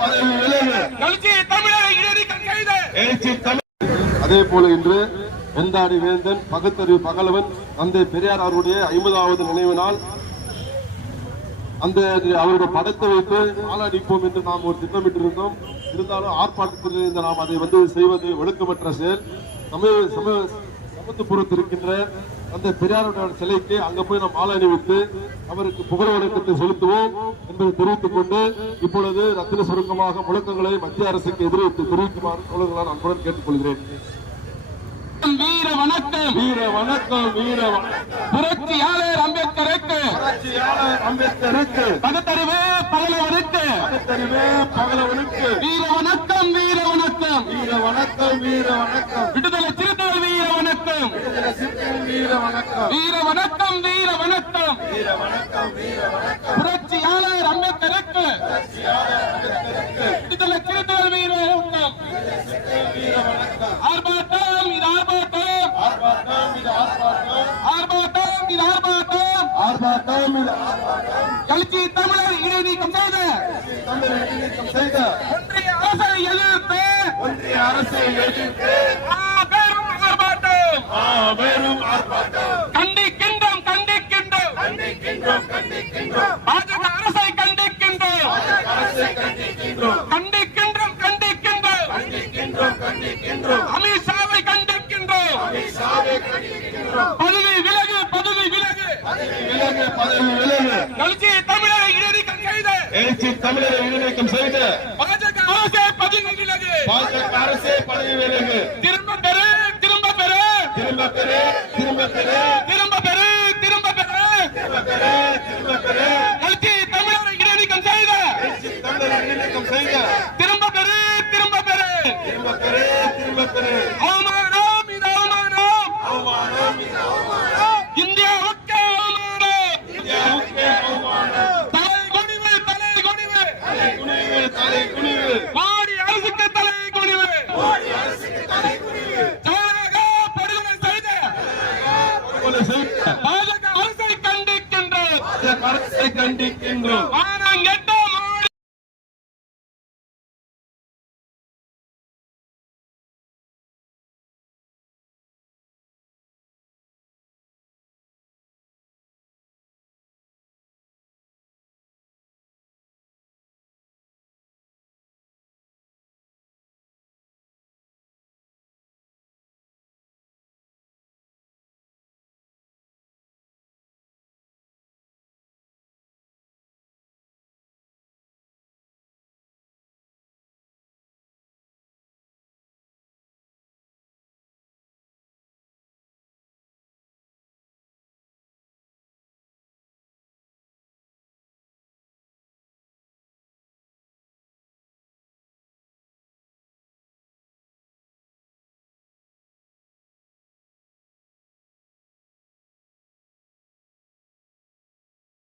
பதவி விலகு அதே போல இன்று வெந்தாடி வேந்தன் பகுத்தறிவு பகலவன் தந்தை பெரியார் அவருடைய ஐம்பதாவது நினைவு நாள். அந்த அவருடைய படத்தை வைத்து ஆளாடிப்போம் என்று நாம் ஒரு திட்டமிட்டிருந்தோம். இருந்தாலும் ஆர்ப்பாட்டத்தில் இருந்து நாம் அதை வந்து செய்வது ஒழுக்கமற்ற செயல். சமய சமய சமத்துவபுரத்தில் இருக்கின்ற அந்த பெரியாருடைய சிலைக்கு அங்க போய் நாம் மாலை அணிவித்து அவருக்கு புகழ் வணக்கத்தை செலுத்துவோம் என்பதை தெரிவித்துக் கொண்டு இப்பொழுது ரத்தின சுருக்கமாக முழக்கங்களை மத்திய அரசுக்கு எதிர்த்து தெரிவிக்குமாறு தோழர்களால் அன்புடன் கேட்டுக்கொள்கிறேன். வீர வணக்கம். வீர வணக்கம் வீர வணக்கம் புரட்சியாளர் அம்பேத்கருக்கு. அம்பேத்கருக்கு. பகுத்தறிவு பகலவனுக்கு. பகுத்தறிவே பகலவனுக்கு. வீர வணக்கம் வீர வணக்கம். வீர வணக்கம் வீர வணக்கம். விடுதலை சிறுத்தைகள் வீர வணக்கம். வீர வணக்கம். வீர வணக்கம் வீர வணக்கம். வீர வணக்கம் வீர வணக்கம். புரட்சியாளர் அம்பேத்கருக்கு. விடுதலை சிறுத்தைகள் வீர வணக்கம். ஆர்ப்பாட்டம் இது ஆர்ப்பாட்டம். ஆர்ப்பாட்டம் இது ஆர்ப்பாட்டம். ஆர்ப்பாட்டம் இது ஆர்ப்பாட்டம். ஆர்ப்பாட்டம் இது ஆர்ப்பாட்டம். எழுச்சி தமிழர் இடைநீக்கம் செய்த. தமிழர் இயக்கம் செய்த. ஒன்றிய அரசை எதிர்த்து ஒன்றிய அரசை எதிர்த்து மாபெரும் ஆர்ப்பாட்டம். மாபெரும் ஆர்ப்பாட்டம். கண்டிக்கின்றோம் கண்டிக்கின்றோம். கண்டிக்கின்றோம் கண்டிக்கின்றோம். பாஜக அரசை கண்டிக்கின்றோம். அரசை கண்டிக்கின்றோம். கண்டிக்கின்றோம் கண்டிக்கின்றோம். கண்டிக்கின்றோம் கண்டிக்கின்றோம். அமித்ஷாவை கண்டிக்கின்றோம். சாவை கண்டிக்கின்றோம். பதவி விலகு பதவி விலகு. விலகு பதவி விலகு. எழுச்சி தமிழரை இடைநீக்கம் செய்த. எழுச்சி தமிழரை இணைக்கம் செய்த. பாஜக அரசை பதவி விலகு பாஜக அரசே பதவி விலகு திரும்ப பெறு திரும்ப பெறு திரும்ப பெறு திரும்ப பெறு திரும்ப பெறு திரும்ப பெறு திரும்ப பெறு திரும்ப பெறு எழுச்சி தமிழரை இடைநீக்கம் செய்த எழுச்சி தமிழரை இணைக்கம் செய்த திரும்ப பெறு திரும்ப பெறு திரும்ப பெறு திரும்ப பெறு அவமானம் இது அவமானம் அவமானம் இது அவமானம் இந்தியாவுக்கு அவமானம் இந்தியாவுக்கு அவமானம் தலை குனிவு தலை குனிவு தலை குனிவு தலை குனிவு மோடி அரசுக்கு தலை குனிவு மோடி அரசுக்கு தலை குனிவு தமிழக படுகொலை செய்த படுகொலை செய்த பாஜக அரசை கண்டிக்கின்றோம் பாஜக அரசை கண்டிக்கின்றோம் மானம் கெட்ட மோடி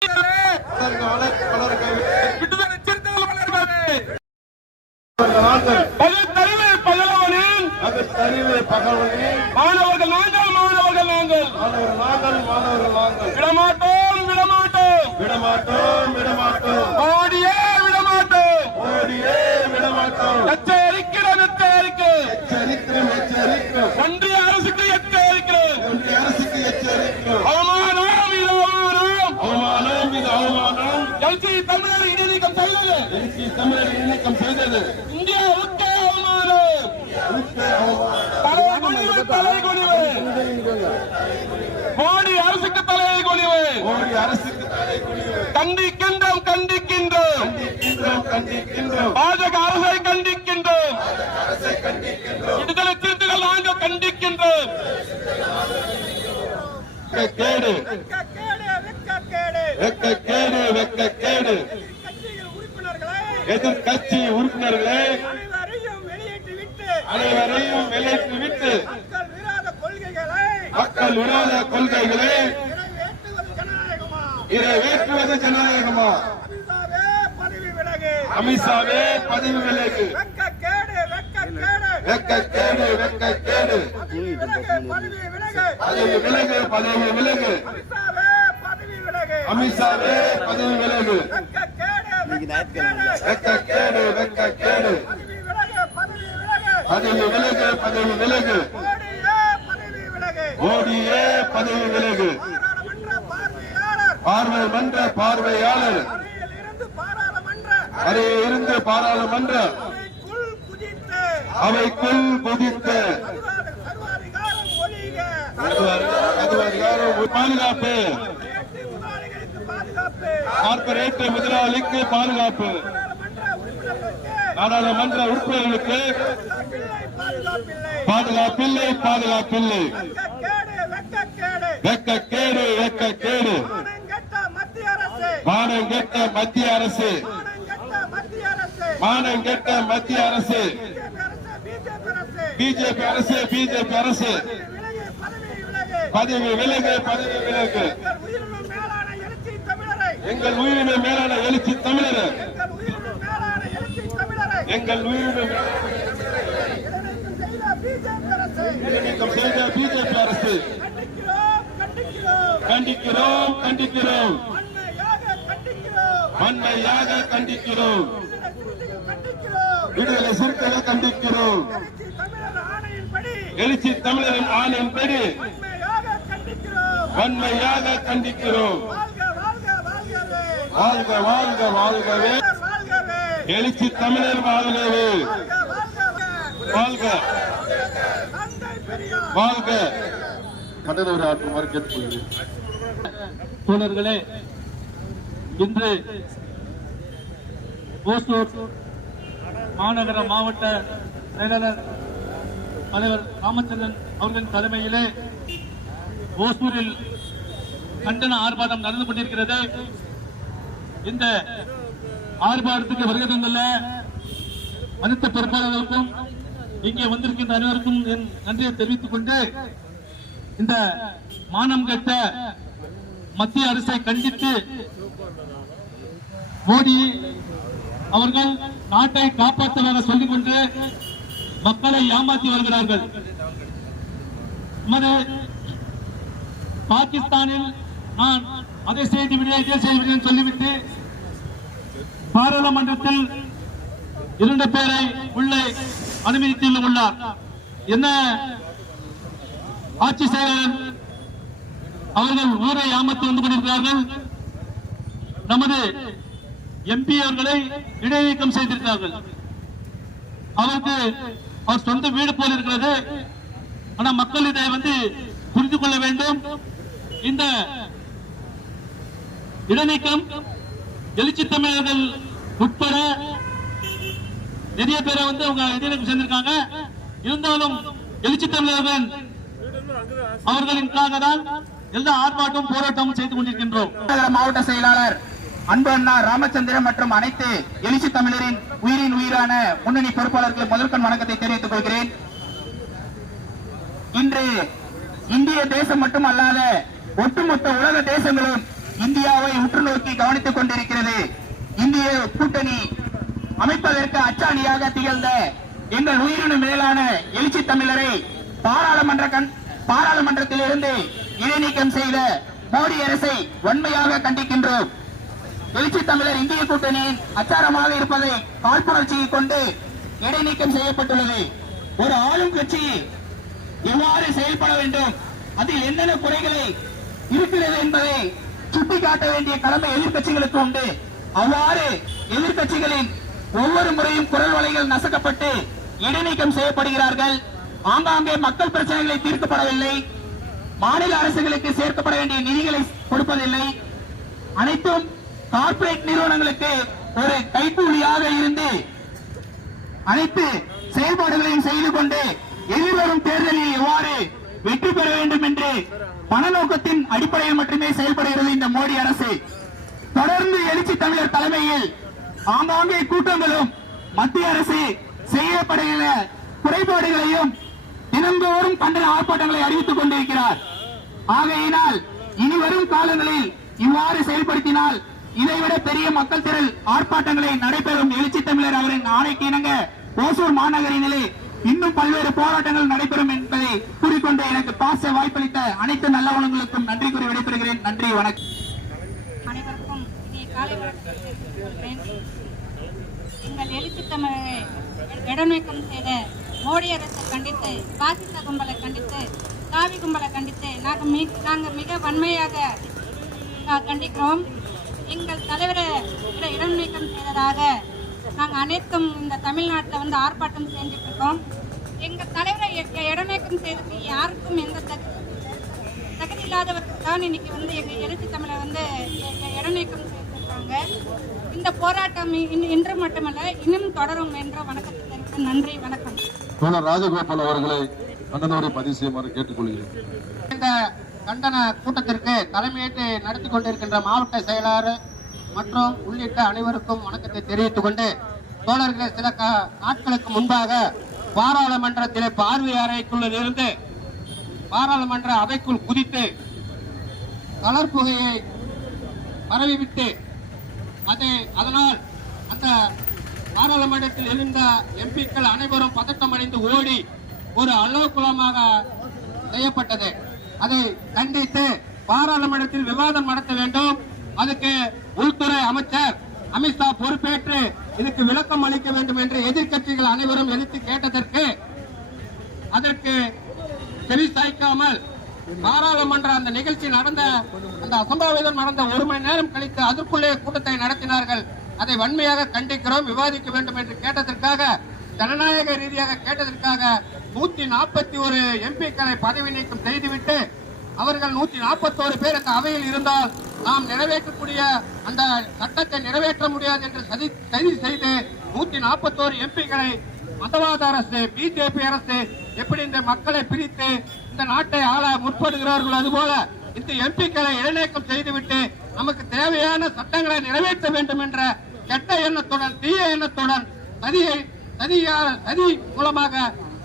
வளர்க, வளர்க, வளர்க. விடுதலை சிறுத்தைகள் வளர்வது நாங்கள் பகுத்தறிவு பகலவனின் பகுத்தறிவு பகவனே மாணவர்கள் நாங்கள் மாணவர்கள் நாங்கள் மாணவர் நாங்கள் மாணவர்கள் நாங்கள் விடமாட்டோம் விடமாட்டோம் விடமாட்டோம். மோடியே விடமாட்டோம். ஓடியே விடமாட்டோம். எச்சரிக்கிறோம் எச்சரிக்கிறோம். எச்சரிக்கிறோம் எச்சரிக்கிறோம். ஒன்றிய அரசுக்கு எச்சரிக்கிறோம். ஒன்றிய அரசுக்கு எச்சரிக்கிறோம். அவமானம் இது அவமானம். அவமானம் இது அவமானம். எழுச்சி தமிழர் இடைநீக்கம் செய்தது. எழுச்சி தமிழர் இணக்கம் செய்தது. அவமானம். அதுக்கு அவமானம். தலை குனிவு தலை குனிவு. மோடி அரசுக்கு தலை குனிவு. மோடி அரசுக்கு கண்டிக்கின்றோம் கண்டிக்கின்றோம். பாஜக அரசை கண்டிக்கின்றோம். விடுதலை சிறுத்தைகள் நாங்கள் கண்டிக்கின்றோம். கேடு வெக்க கேடு வெக்க கேடு உறுப்பினர்களை. எதிர்கட்சி உறுப்பினர்களே அனைவரையும் வெளியேற்றிவிட்டு. அனைவரையும் வெளியேற்றி விட்டு மக்கள் விரோத கொள்கைகளை. இதை வேற்றுவது ஜனநாயகமா அமித்ஷாவே பதவி விலகு வெக்க கேடு வெக்க கேடு பதவி விலகு பதவி விலகு அமித்ஷாவே பதவி விலகு வெக்க கேடு வெக்க கேடு பதவி விலகு பதவி விலகு மோடியே பதவி விலகு பார்வைமன்ற பார்வையாளர். அறையில் இருந்து பாராளுமன்ற. அவைக்குள் குதித்து. பாதுகாப்பு. கார்பரேட் முதலாளிக்கு பாதுகாப்பு. நாடாளுமன்ற உறுப்பினர்களுக்கு. பாதுகாப்பில்லை பாதுகாப்பில்லை. பாதுகாப்பில்லை பாதுகாப்பில்லை. மானங்கெட்ட மத்திய அரசு. மானங்கெட்ட மத்திய அரசு. மானங்கெட்ட மத்திய அரசு. பிஜேபி அரசு பிஜேபி அரசு. பதவி விலகு பதவி விலகு. எங்கள் உயிரினும் மேலான எழுச்சி தமிழரை. எங்கள் உயிரின மேலான எழுச்சி தமிழர். எங்கள் உயிரின செய்த பிஜேபி அரசு. கண்டிக்கிறோம் கண்டிக்கிறோம் கண்டிக்கிறோம் கண்டிக்கிறோம் வன்மையாக கண்டிக்கிறோம் வன்மையாக கண்டிக்கிறோம். விடுதலை சிறுத்தைகளை கண்டிக்கிறோம். எழுச்சி தமிழரின் ஆணையின்படி வன்மையாக கண்டிக்கிறோம். வாழ்க வாழ்க வாழ்கவே. எழுச்சி தமிழர் வாழ்கவே. வாழ்க. வாழ்க. கடலூர் பெரியார் வாழ்க ஆற்றுமாறு கேட்டுக்கொள்கிறேன் தோழர்களே இன்று ஓசூர் மாநகர மாவட்ட செயலாளர் தலைவர் ராமச்சந்திரன் அவர்களின் தலைமையிலே ஓசூரில் கண்டன ஆர்ப்பாட்டம் நடந்து கொண்டிருக்கிறது. இந்த ஆர்ப்பாட்டத்துக்கு வருகை தந்துள்ள அனைத்து பொறுப்பாளர்களுக்கும் இங்கே வந்திருக்கின்ற அனைவருக்கும் என் நன்றியை தெரிவித்துக் கொண்டு இந்த மானம் கட்ட மத்திய அரசை கண்டித்து மோடி அவர்கள் நாட்டை காப்பாற்றுவதாக சொல்லிக் கொண்டு மக்களை ஏமாற்றி வருகிறார்கள். பாகிஸ்தானில் நான் அதை செய்து விடுவேன் இதை செய்து விடுவேன் சொல்லிவிட்டு பாராளுமன்றத்தில் இரண்டு பேரை உள்ளே அனுமதித்து உள்ளார். என்ன ஆட்சி செயலர் அவர்கள் ஊரை ஏமாற்றி வந்து கொண்டிருக்கிறார்கள்? நமது எம்பி அவர்களை இடைநீக்கம் செய்திருக்கிறார்கள். அவருக்கு அவர் சொந்த வீடு போல் இருக்கிறது. ஆனா மக்கள் இதை வந்து புரிந்து கொள்ள வேண்டும். இந்த இடைநீக்கம் எழுச்சி தமிழர்கள் உட்பட நிறைய பேரை வந்து அவங்க இடைநீக்கம் செய்திருக்காங்க. இருந்தாலும் எழுச்சி தமிழர்கள் அவர்களின் தான் எல்லா ஆர்ப்பாட்டமும் போராட்டமும் செய்து கொண்டிருக்கின்றோம். மாவட்ட செயலாளர் அன்பு அண்ணா ராமச்சந்திரன் மற்றும் அனைத்து எழுச்சி தமிழரின் உயிரின் உயிரான முன்னணி பொறுப்பாளர்களுக்கு முதற்கண் வணக்கத்தை தெரிவித்துக் கொள்கிறேன். இன்று இந்திய தேசம் மட்டுமல்லாத ஒட்டுமொத்த உலக தேசங்களும் இந்தியாவை உற்று நோக்கி கவனித்துக் கொண்டிருக்கிறது. இந்திய கூட்டணி அமைப்பதற்கு அச்சாணியாக திகழ்ந்த எங்கள் உயிரினும் மேலான எழுச்சி தமிழரை பாராளுமன்ற கண் பாராளுமன்றத்திலிருந்து இடைநீக்கம் செய்த மோடி அரசை வன்மையாக கண்டிக்கின்றோம். எழுச்சி தமிழர் இந்திய கூட்டணியின் அச்சாரமாக இருப்பதை காழ்ப்புணர்ச்சியை கொண்டு இடைநீக்கம் செய்யப்பட்டுள்ளது. ஒரு ஆளும் கட்சி எவ்வாறு செயல்பட வேண்டும். அதில் என்னென்ன குறைகளை இருக்கிறது என்பதை சுட்டிக்காட்ட வேண்டிய கடமை எதிர்கட்சிகளுக்கு உண்டு. அவ்வாறு எதிர்கட்சிகளின் ஒவ்வொரு முறையும் குரல் வலைகள் நசுக்கப்பட்டு இடைநீக்கம் செய்யப்படுகிறார்கள். ஆங்காங்கே மக்கள் பிரச்சனைகளை தீர்க்கப்படவில்லை. மாநில அரசுகளுக்கு சேர்க்கப்பட வேண்டிய நிதிகளை கொடுப்பதில்லை. அனைத்தும் கார்பரேட் நிறுவனங்களுக்கு ஒரு கைக்கூலியாக இருந்து அனைத்து செயல்பாடுகளையும் செய்து கொண்டு எதிர்வரும் தேர்தலில் எவ்வாறு வெற்றி பெற வேண்டும் என்று பணநோக்கத்தின் அடிப்படையில் மட்டுமே செயல்படுகிறது இந்த மோடி அரசு. தொடர்ந்து எழுச்சி தமிழர் தலைமையில் ஆங்காங்கே கூட்டங்களும் மத்திய அரசு செய்யப்படுகிற குறைபாடுகளையும் தினந்தோறும் கண்டன ஆர்ப்பாட்டங்களை அறிவித்துக் கொண்டிருக்கிறார். ஆகையினால் இனி வரும் காலங்களில் இவ்வாறு செயல்படுத்தினால் இதைவிட பெரிய மக்கள் திரள் ஆர்ப்பாட்டங்களை நடைபெறும் எழுச்சி தமிழர் அவரின் ஆணைக்கு இணங்க ஓசூர் மாநகரினிலே இன்னும் பல்வேறு போராட்டங்கள் நடைபெறும் என்பதை கூறிக்கொண்டு எனக்கு பாச வாய்ப்பளித்த அனைத்து நல்லவங்களுக்கும் நன்றி கூறி விடைபெறுகிறேன். நன்றி வணக்கம். அனைவருக்கும் வணக்கம் எங்கள் எழுத்து தமிழரை இடநீக்கம் செய்த மோடி அரசை கண்டித்து பாசிச கும்பலை கண்டித்து காவி கும்பலை கண்டித்து நாங்கள் மிக நாங்கள் மிக வன்மையாக கண்டிக்கிறோம். எங்கள் தலைவரை இட- இடநீக்கம் செய்ததாக நாங்கள் அனைத்தும் இந்த தமிழ்நாட்டில் வந்து ஆர்ப்பாட்டம் செஞ்சுட்டு இருக்கோம் எங்கள் தலைவரை இ- இடநீக்கம் செய்ததுக்கு யாருக்கும் எந்த தகு தகுதி இல்லாதவருக்கு தான் இன்னைக்கு வந்து எங்கள் எழுத்து தமிழை வந்து இ- இ- இடநீக்கம் செய்திருக்காங்க. இந்த போராட்டம் இன்- இன்று மட்டுமல்ல இன்னும் தொடரும் என்ற வணக்கத்தை தெரிவித்து நன்றி வணக்கம். ராஜகோபால் அவர்களை கண்டனோரை பதிவு செய்யுமாறு கேட்டுக்கொள்கிறேன். கண்டன கூட்டத்திற்கு தலைமையேற்று நடத்தி கொண்டிருக்கின்ற மாவட்ட செயலாளர் மற்றும் உள்ளிட்ட அனைவருக்கும் வணக்கத்தை தெரிவித்துக் கொண்டு தோழர்களே சில க- நாட்களுக்கு முன்பாக பாராளுமன்றத்திலே பார்வை இருந்து பாராளுமன்ற அவைக்குள் குதித்து கலர் புகையை பரவிவிட்டு அதை அதனால் அந்த பாராளுமன்றத்தில் இருந்த எம்பிக்கள் அனைவரும் பதட்டம் அடைந்து ஓடி ஒரு அலோகுலமாக செய்யப்பட்டது. அதை கண்டித்து பாராளுமன்றத்தில் விவாதம் நடத்த வேண்டும். அதுக்கு உள்துறை அமைச்சர் அமித்ஷா பொறுப்பேற்று இதுக்கு விளக்கம் அளிக்க வேண்டும் என்று எதிர்க்கட்சிகள் அனைவரும் எதிர்த்து கேட்டதற்கு அதற்கு செவி சாய்க்காமல் பாராளுமன்ற அந்த நிகழ்ச்சி நடந்த அந்த அசம்பாவிதம் நடந்த ஒரு மணி நேரம் கழித்து அதற்குள்ளே கூட்டத்தை நடத்தினார்கள். அதை வன்மையாக கண்டிக்கிறோம் விவாதிக்க வேண்டும் என்று கேட்டதற்காக ஜனநாயக ரீதியாக கேட்டதற்காக நூத்தி நாற்பத்தி ஒரு எம்பிக்களை பதவி நீக்கம் செய்துவிட்டு அவர்கள் நூத்தி நாற்பத்தோரு பேர் அந்த அவையில் இருந்தால் நாம் நிறைவேற்றக்கூடிய அந்த சட்டத்தை நிறைவேற்ற முடியாது என்று சதி சதி செய்து நூத்தி நாற்பத்தோரு எம்பிக்களை மதவாத அரசு பிஜேபி அரசு எப்படி இந்த மக்களை பிரித்து இந்த நாட்டை ஆள முற்படுகிறார்கள் அதுபோல இந்த எம்பிக்களை இடைநீக்கம் செய்துவிட்டு நமக்கு தேவையான சட்டங்களை நிறைவேற்ற வேண்டும் என்ற கெட்ட எண்ணத்துடன் தீய எண்ணத்துடன் சதியை நதி நதி மூலமாக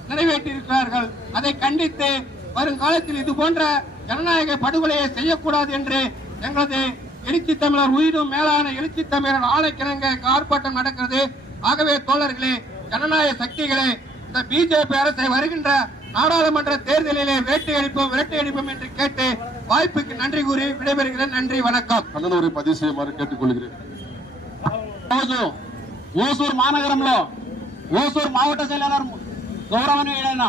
நிறைவேற்றியிருக்கிறார்கள். அதை கண்டித்து வருங்காலத்தில் இது போன்ற ஜனநாயக படுகொலையை செய்யக்கூடாது என்று எங்களது எழுச்சி தமிழர் உயிரும் மேலான எழுச்சி தமிழர் ஆலைக்கிழங்க ஆர்ப்பாட்டம் நடக்கிறது. ஆகவே தோழர்களே ஜனநாயக சக்திகளே இந்த பிஜேபி அரசை வருகின்ற நாடாளுமன்ற தேர்தலிலே வேட்டை அடிப்போம் விரட்டை அடிப்போம் என்று கேட்டு வாய்ப்புக்கு நன்றி கூறி விடைபெறுகிறேன். நன்றி வணக்கம். கண்ணனூரை பதிவு செய்யுமாறு கேட்டுக்கொள்கிறேன். ஓசூர் மாநகரம்లో మానగరంలో ఓసూరు మావట గౌరవనీయుడైన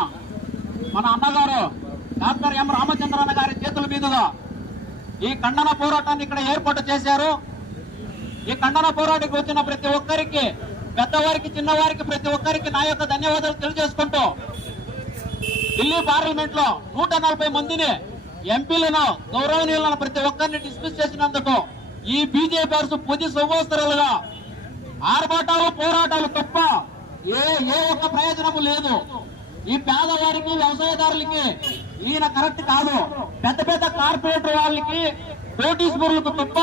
మన అన్నగారు డాక్టర్ ఎం రామచంద్రన్న గారి చేతుల మీదుగా ఈ ఖండన పోరాటాన్ని ఇక్కడ ఏర్పాటు చేశారు. ఈ ఖండన పోరాటానికి వచ్చిన ప్రతి ఒక్కరికి పెద్దవారికి చిన్నవారికి ప్రతి ఒక్కరికి నా యొక్క ధన్యవాదాలు తెలియజేసుకుంటూ ఢిల్లీ పార్లమెంట్లో నూట నలభై మందిని ఎంపీలను గౌరవనీయులను ప్రతి ఒక్కరిని డిస్మిస్ చేసినందుకు ఈ బీజేపీ పొది సంవత్సరాలుగా ఆర్భాటాలు పోరాటాలు తప్ప ఏ ఏ ఒక్క ప్రయోజనము లేదు. ఈ పేదవారికి వ్యవసాయదారులకి ఈయన కరెక్ట్ కాదు. పెద్ద పెద్ద కార్పొరేటర్ వాళ్ళకి కోటీశ్వరులకు తప్ప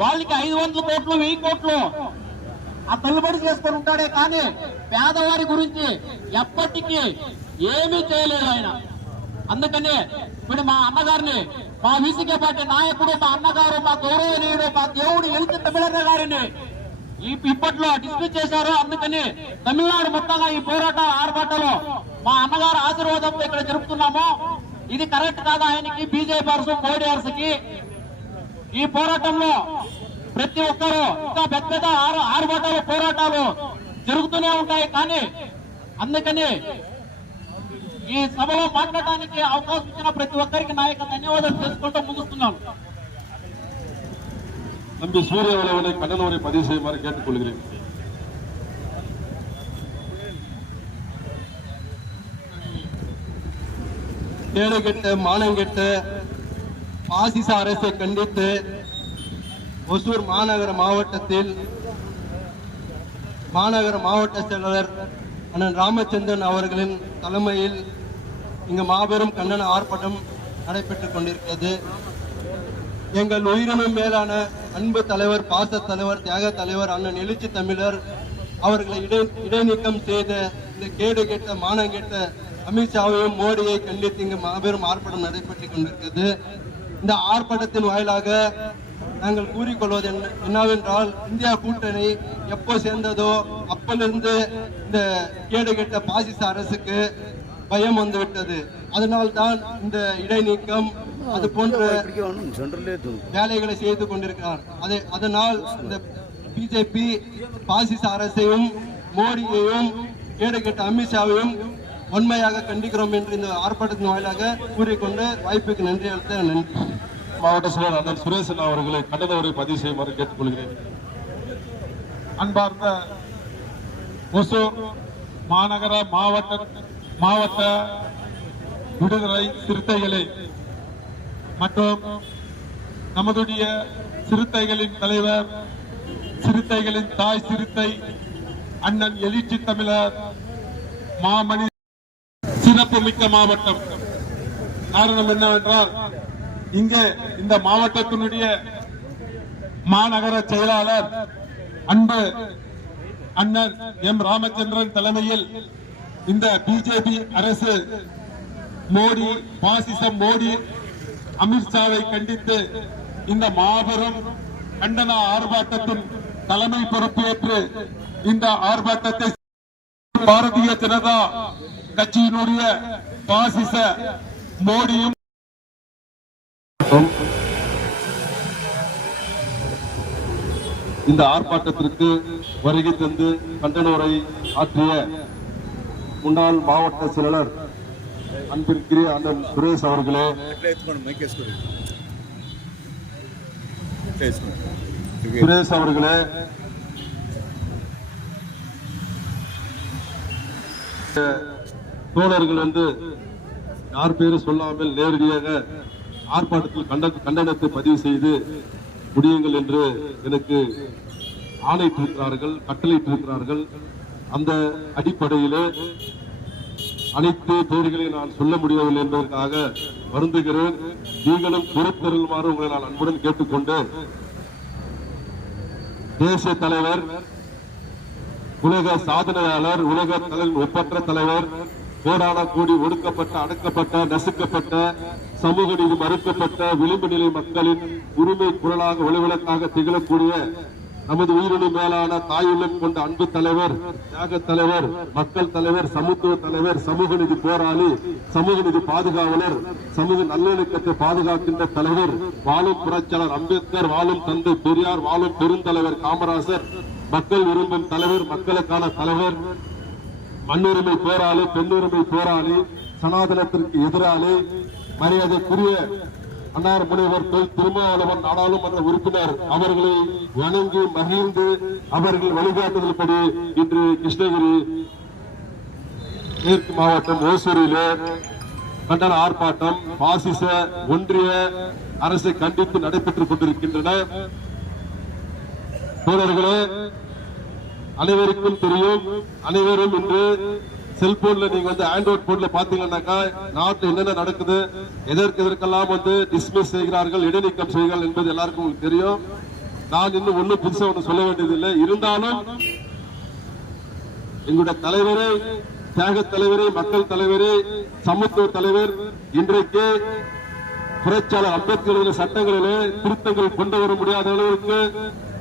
వాళ్ళకి ఐదు వందల కోట్లు వెయ్యి కోట్లు ఆ తల్లుబడి చేసుకొని ఉంటాడే. కానీ పేదవారి గురించి ఎప్పటికీ ఏమీ చేయలేదు ఆయన. అందుకని ఇప్పుడు మా అన్నగారిని మా వీసీకే పార్టీ నాయకుడు మా అన్నగారు మా గౌరవనీయుడు మా దేవుడు ఎలిచి తమిళన్న గారిని ఇప్పట్లో డిస్మిస్ చేశారు. అందుకని తమిళనాడు మొత్తంగా ఈ పోరాటాలు ఆర్భాటాలు మా అన్నగారు ఆశీర్వాదంతో ఇక్కడ జరుపుతున్నాము. ఇది కరెక్ట్ కాదు ఆయనకి బీజేపీ అరసు మోడీ అరసుకి. ఈ పోరాటంలో ప్రతి ఒక్కరూ ఇంకా పెద్ద పెద్ద ఆరు పోరాటాలు జరుగుతూనే ఉంటాయి. కానీ అందుకని ఈ సభలో మాట్లాడడానికి అవకాశం ఇచ్చిన ప్రతి ఒక్కరికి నా యొక్క ధన్యవాదాలు తెలుసుకుంటూ ముగుస్తున్నాను தம்பி சூரிய அவர்களை கண்டனோரை பதிவு செய்யுமாறு கேட்டுக்கொள்கிறேன். ஏழை கெட்ட மானம் கெட்ட பாசிச அரசை கண்டித்து ஒசூர் மாநகர மாவட்டத்தில் மாநகர மாவட்ட செயலாளர் அண்ணன் ராமச்சந்திரன் அவர்களின் தலைமையில் இங்கு மாபெரும் கண்டன ஆர்ப்பாட்டம் நடைபெற்றுக் கொண்டிருக்கிறது. எங்கள் உயிரினும் மேலான அன்பு தலைவர் பாச தலைவர் தியாக தலைவர் அண்ணன் எழுச்சி தமிழர் அவர்களை இடை இடைநீக்கம் செய்த இந்த கேடு கெட்ட மானம் கெட்ட அமித்ஷாவையும் மோடியை கண்டித்து இங்கு மாபெரும் ஆர்ப்பாட்டம் நடைபெற்றுக் கொண்டிருக்கிறது. இந்த ஆர்ப்பாட்டத்தின் வாயிலாக நாங்கள் கூறிக்கொள்வது என்ன- என்னவென்றால் இந்தியா கூட்டணி எப்போ சேர்ந்ததோ அப்பிலிருந்து இந்த கேடு கெட்ட பாசிச அரசுக்கு பயம் வந்துவிட்டது. அதனால்தான் இந்த இடைநீக்கம் அது போன்ற வேலைகளை செய்து கொண்டிருக்கிறார். அதை அதனால் இந்த பிஜேபி பாசிச அரசையும் மோடியையும் கேடுகட்ட அமித்ஷாவையும் வன்மையாக கண்டிக்கிறோம் என்று இந்த ஆர்ப்பாட்டத்தின் வாயிலாக கூறிக்கொண்டு வாய்ப்புக்கு நன்றி அளித்த நன்றி. மாவட்ட செயலர் அண்ணன் சுரேசன் அவர்களை கண்டன உரை பதிவு செய்யுமாறு கேட்டுக்கொள்கிறேன். அன்பார்ந்த ஒசூர் மாநகர மாவட்ட மாவட்ட விடுதலை சிறுத்தைகளே மற்றும் நமதுடைய சிறுத்தைகளின் தலைவர் சிறுத்தைகளின் தாய் சிறுத்தை அண்ணன் எழுச்சி தமிழர் மாமணி சிறப்பு மிக்க மாவட்டம். காரணம் என்னவென்றால் இங்கே இந்த மாவட்டத்தினுடைய மாநகர செயலாளர் அன்பு அண்ணன் எம். ராமச்சந்திரன் தலைமையில் இந்த பிஜேபி அரசு மோடி பாசிசம் மோடி அமித்ஷாவை கண்டித்து இந்த மாபெரும் கண்டன ஆர்ப்பாட்டத்தின் தலைமை பொறுப்பேற்று இந்த ஆர்ப்பாட்டத்தை பாரதிய ஜனதா கட்சியினுடைய பாசிச மோடியும் இந்த ஆர்ப்பாட்டத்திற்கு வருகை தந்து கண்டன உரை ஆற்றிய முன்னாள் மாவட்ட செயலர் அன்பிற்குரிய அண்ணன் சுரேஷ் அவர்களே. சுரேஷ் அவர்களே. தோழர்கள் வந்து யார் பேரும் சொல்லாமல் நேரடியாக ஆர்ப்பாட்டத்தில் கண்ட கண்டனத்தை பதிவு செய்து முடியுங்கள் என்று எனக்கு ஆணையிட்டிருக்கிறார்கள் கட்டளையிட்டிருக்கிறார்கள் அந்த அடிப்படையிலே அனைத்து பெயர்களையும் நான் சொல்ல முடியவில்லை என்பதற்காக வருந்துகிறேன். நீங்களும் பொறுத்தருளுமாறு உங்களை நான் அன்புடன் கேட்டுக்கொண்டு தேசிய தலைவர் உலக சாதனையாளர் உலக தலைவர் ஒப்பற்ற தலைவர் கோடான கோடி ஒடுக்கப்பட்ட அடக்கப்பட்ட நசுக்கப்பட்ட சமூக நீதி மறுக்கப்பட்ட விளிம்பு நிலை மக்களின் உரிமை குரலாக ஒளிவிளக்காக திகழக்கூடிய நமது உயிரின மேலான தாயுள்ளம் கொண்ட அன்பு தலைவர் தியாக தலைவர் மக்கள் தலைவர் சமத்துவ தலைவர் சமூக நிதி போராளி சமூக நிதி பாதுகாவலர் சமூக நல்லிணக்கத்தை பாதுகாக்கின்ற தலைவர் வாழும் புரட்சியாளர் அம்பேத்கர் வாழும் தந்தை பெரியார் வாழும் பெருந்தலைவர் காமராசர் மக்கள் விரும்பும் தலைவர் மக்களுக்கான தலைவர் மண்ணுரிமை போராளி பெண்ணுரிமை போராளி சனாதனத்திற்கு எதிராளி மரியாதைக்குரிய அன்னார் முனைவர் தொல் திருமாவளவன் நாடாளுமன்ற உறுப்பினர். அவர்களை வணங்கி மகிழ்ந்து அவர்கள் வழிகாட்டுதல்படி இன்று கிருஷ்ணகிரி மேற்கு மாவட்டம் ஓசூரிலே கண்டன ஆர்ப்பாட்டம் பாசிச ஒன்றிய அரசை கண்டித்து நடைபெற்றுக் கொண்டிருக்கின்றன. தோழர்களே அனைவருக்கும் தெரியும் அனைவரும் இன்று செல்போன்ல நீங்க வந்து ஆண்ட்ராய்ட் போன்ல பாத்தீங்கன்னாக்கா நாட்டில் என்னென்ன நடக்குது எதற்கு எதற்கெல்லாம் வந்து டிஸ்மிஸ் செய்கிறார்கள் இடைநீக்கம் செய்கிறார்கள் என்பது எல்லாருக்கும் உங்களுக்கு தெரியும். நான் இன்னும் ஒண்ணும் புதுசா ஒண்ணு சொல்ல வேண்டியதில்லை. இருந்தாலும் எங்களுடைய தலைவரே தியாக தலைவரே மக்கள் தலைவரே சமத்துவ தலைவர் இன்றைக்கு புரட்சியாளர் அம்பேத்கர் சட்டங்களிலே திருத்தங்கள் கொண்டு வர முடியாத அளவுக்கு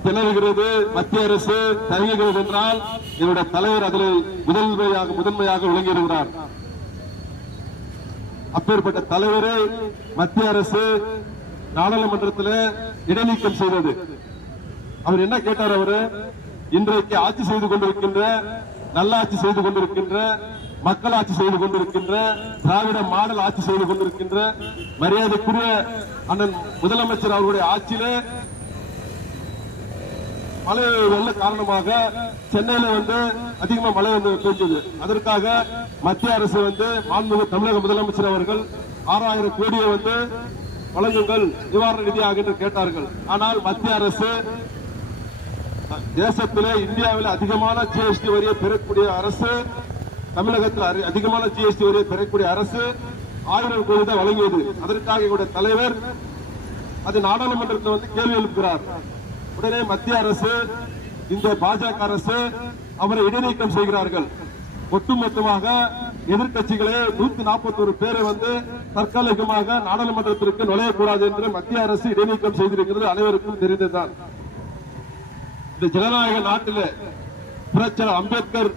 திணறுகிறது. மத்திய அரசு தயங்குகிறது என்றால் என்னுடைய தலைவர் அதில் முதன்மையாக முதன்மையாக விளங்கியிருக்கிறார். அப்பேற்பட்ட தலைவரை மத்திய அரசு நாடாளுமன்றத்தில் இடைநீக்கம் செய்தது. அவர் என்ன கேட்டார் அவரு? இன்றைக்கு ஆட்சி செய்து கொண்டிருக்கின்ற நல்லாட்சி செய்து கொண்டிருக்கின்ற மக்கள் ஆட்சி செய்து கொண்டிருக்கின்ற திராவிட மாடல் ஆட்சி செய்து கொண்டிருக்கின்ற மரியாதைக்குரிய அண்ணன் முதலமைச்சர் அவருடைய ஆட்சியிலே மழை வெள்ள காரணமாக சென்னையில வந்து அதிகமா மழை வந்து பெஞ்சது. அதற்காக மத்திய அரசு வந்து மாண்புமிகு தமிழக முதலமைச்சர் அவர்கள் ஆறாயிரம் கோடியை வந்து வழங்குங்கள் நிவாரண நிதியாக என்று கேட்டார்கள். ஆனால் மத்திய அரசு தேசத்திலே இந்தியாவில் அதிகமான ஜிஎஸ்டி வரியை பெறக்கூடிய அரசு தமிழகத்தில் அதிகமான ஜிஎஸ்டி வரியை பெறக்கூடிய அரசு ஆயிரம் கோடி தான் வழங்கியது. அதற்காக எங்களுடைய தலைவர் அது நாடாளுமன்றத்தில் வந்து கேள்வி எழுப்புகிறார். உடனே மத்திய அரசு இந்த பாஜக அரசு அவரை இடைநீக்கம் செய்கிறார்கள். ஒட்டுமொத்தமாக எதிர்கட்சிகளே நூத்தி நாற்பத்தி ஒரு பேரை வந்து தற்காலிகமாக நாடாளுமன்றத்திற்கு நுழையக்கூடாது என்று மத்திய அரசு இடைநீக்கம் செய்திருக்கிறது. அனைவருக்கும் தெரிந்ததுதான். இந்த ஜனநாயக நாட்டிலே புரட்சியாளர் அம்பேத்கர்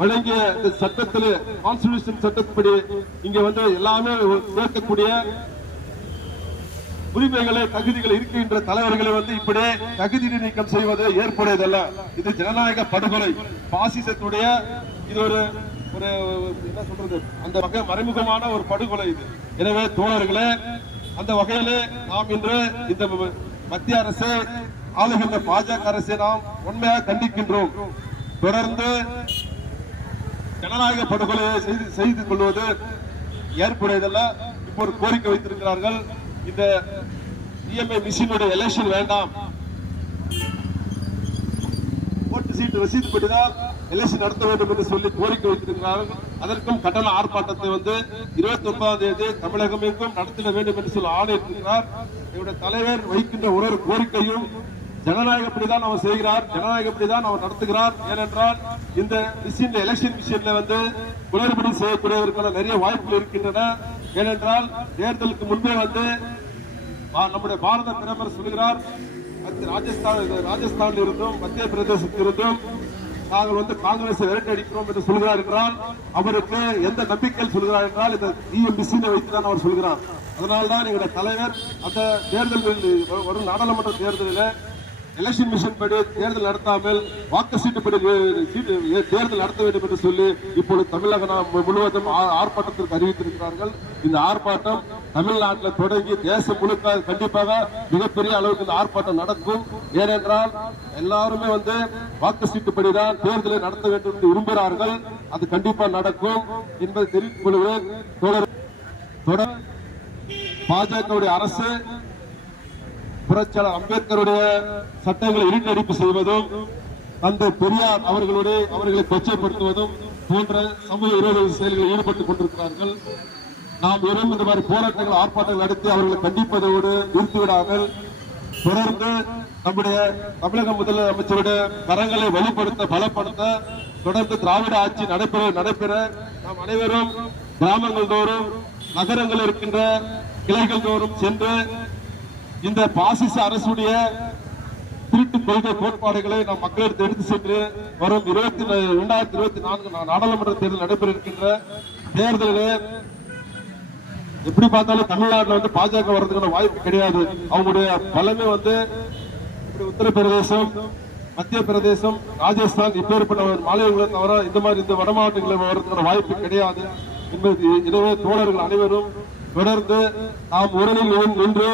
வழங்கிய இந்த சட்டத்திலே கான்ஸ்டிடியூஷன் சட்டத்தின்படி இங்க வந்து எல்லாமே கேட்கக்கூடிய உரிமைகளை தகுதிகள் இருக்கின்ற தலைவர்களை வந்து இப்படியே தகுதி நீக்கம் செய்வது ஏற்புடையதல்ல. இது ஜனநாயக படுகொலை. பாசிசத்துடைய இது ஒரு ஒரு என்ன சொல்றது? அந்த வகை மறைமுகமான ஒரு படுகொலை இது. எனவே தோழர்களே அந்த வகையிலே நாம் இன்று இந்த மத்திய அரசு ஆளுகின்ற பாஜக அரசை நாம் உண்மையாக கண்டிக்கின்றோம். தொடர்ந்து ஜனநாயக படுகொலையை செய்து செய்து கொள்வது ஏற்புடையதல்ல. இப்போ ஒரு கோரிக்கை வைத்திருக்கிறார்கள். இந்த இஎம்ஐ மிஷினுடைய எலெக்ஷன் வேண்டாம். ஓட்டு சீட்டு ரசீது படிதான் எலெக்ஷன் நடத்த வேண்டும் என்று சொல்லி கோரிக்கை வைத்திருக்கிறார்கள். அதற்கும் கண்டன ஆர்ப்பாட்டத்தை வந்து இருபத்தி ஒன்பதாம் தேதி தமிழகம் எங்கும் நடத்திட வேண்டும் என்று சொல்லி ஆணையிட்டிருக்கிறார். இவருடைய தலைவர் வைக்கின்ற ஒரு ஒரு கோரிக்கையும் ஜனநாயகப்படிதான் அவர் செய்கிறார். ஜனநாயகப்படிதான் அவர் நடத்துகிறார். ஏனென்றால் இந்த மிஷின் எலெக்ஷன் மிஷின்ல வந்து குளறுபடி செய்யக்கூடியவருக்கான நிறைய வாய்ப்புகள் இருக்கின்றன. ஏனென்றால் தேர்தலுக்கு முன்பே வந்து நம்முடைய பாரத பிரதமர் சொல்கிறார் ராஜஸ்தான் ராஜஸ்தானில் இருந்தும் மத்திய பிரதேசத்தில் இருந்தும் நாங்கள் வந்து காங்கிரஸை விரட்டடிக்கிறோம் என்று சொல்கிறார் என்றால் அவருக்கு எந்த நம்பிக்கையில் சொல்கிறார் என்றால் இந்த இஎம் வைத்துதான் அவர் சொல்கிறார் அதனால்தான் எங்களுடைய தலைவர் அந்த தேர்தல்களில் வரும் நாடாளுமன்ற தேர்தலில் எலெக்ஷன் மிஷன் படி தேர்தல் நடத்தாமல் வாக்கு சீட்டுப்படி தேர்தல் நடத்த வேண்டும் என்று சொல்லி இப்பொழுது தமிழக முழுவதும் ஆர்ப்பாட்டத்திற்கு அறிவித்திருக்கிறார்கள். இந்த ஆர்ப்பாட்டம் தமிழ்நாட்டில் தொடங்கி தேசம் முழுக்க கண்டிப்பாக மிகப்பெரிய அளவுக்கு இந்த ஆர்ப்பாட்டம் நடக்கும். ஏனென்றால் எல்லாருமே வந்து வாக்கு சீட்டுப்படிதான் தேர்தலை நடத்த வேண்டும் என்று விரும்புகிறார்கள். அது கண்டிப்பா நடக்கும் என்பதை தெரிவித்துக் கொள்கிறேன். தொடர் தொடர் பாஜகவுடைய அரசு புரட்சியாளர் அம்பேத்கருடைய சட்டங்களை இருட்டடிப்பு செய்வதும் தந்தை பெரியார் அவர்களுடைய அவர்களை கொச்சைப்படுத்துவதும் போன்ற சமூக விரோத செயல்களில் ஈடுபட்டுக் கொண்டிருக்கிறார்கள். நாம் வெறும் இந்த மாதிரி போராட்டங்கள் ஆர்ப்பாட்டங்கள் நடத்தி அவர்களை கண்டிப்பதோடு நிறுத்திவிடாமல் தொடர்ந்து நம்முடைய தமிழக முதலமைச்சருடைய கரங்களை வலுப்படுத்த பலப்படுத்த தொடர்ந்து திராவிட ஆட்சி நடைபெற நடைபெற நாம் அனைவரும் கிராமங்கள் தோறும் நகரங்கள் இருக்கின்ற கிளைகள் தோறும் சென்று இந்த பாசிச அரசுடைய திருட்டு கொள்கை கோட்பாடுகளை நாம் மக்களிடத்தில் எடுத்து சென்று வரும் இருபத்தி இரண்டாயிரத்தி இருபத்தி நான்கு நா- நாடாளுமன்ற தேர்தல் நடைபெற இருக்கின்ற தேர்தலிலே எப்படி பார்த்தாலும் தமிழ்நாட்டுல வந்து பாஜக வர்றதுக்கான வாய்ப்பு கிடையாது. அவங்களுடைய பலமே வந்து உத்தரப்பிரதேசம் மத்திய பிரதேசம் ராஜஸ்தான் இப்பேற்பட்ட மாநிலங்களை தவிர இந்த மாதிரி இந்த வட மாவட்டங்களில் வர்றதுக்கான வாய்ப்பு கிடையாது. என்பது எனவே தோழர்கள் அனைவரும் தொடர்ந்து நாம் உடலில் நின்று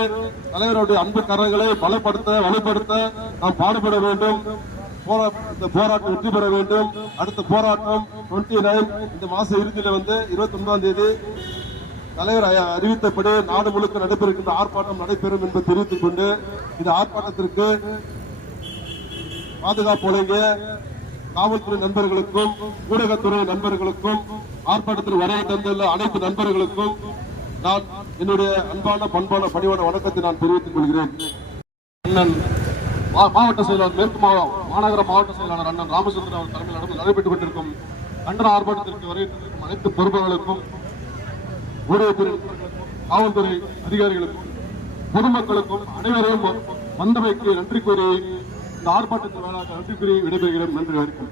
தலைவருடைய அன்பு கரங்களை பலப்படுத்த வலுப்படுத்த நாம் பாடுபட வேண்டும். போரா- இந்த போராட்டம் வெற்றி பெற வேண்டும். அடுத்த போராட்டம் 29 நைன் இந்த மாச இறுதியில வந்து இருபத்தி ஒன்பதாம் தேதி தலைவர் அறிவித்தபடி நாடு முழுக்க நடைபெறுகின்ற ஆர்ப்பாட்டம் நடைபெறும் என்பதை தெரிவித்துக் கொண்டு இந்த ஆர்ப்பாட்டத்திற்கு பாதுகாப்பு வழங்கிய காவல்துறை நண்பர்களுக்கும் ஊடகத்துறை நண்பர்களுக்கும் ஆர்ப்பாட்டத்தில் வரைய தந்துள்ள அனைத்து நண்பர்களுக்கும் நான் என்னுடைய அன்பான பண்பான பணிவான வணக்கத்தை நான் தெரிவித்துக் கொள்கிறேன். அண்ணன் மா- மாவட்ட செயலாளர் மேற்கு மாநகர மாவட்ட செயலாளர் அண்ணன் ராமச்சந்திரன் அவர் தலைமையில் நடந்து நடைபெற்றுக் கொண்டிருக்கும் கண்டன ஆர்ப்பாட்டத்திற்கு வரைக்கும் அனைத்து பொறுப்புகளுக்கும் ஊடகத்துறை காவல்துறை அதிகாரிகளுக்கும் பொதுமக்களுக்கும் அனைவரையும் வந்தமைக்கு நன்றி கூறி இந்த ஆர்ப்பாட்டத்தின் நன்றி கூறி விடைபெறுகிறேன். நன்றி வரைக்கும்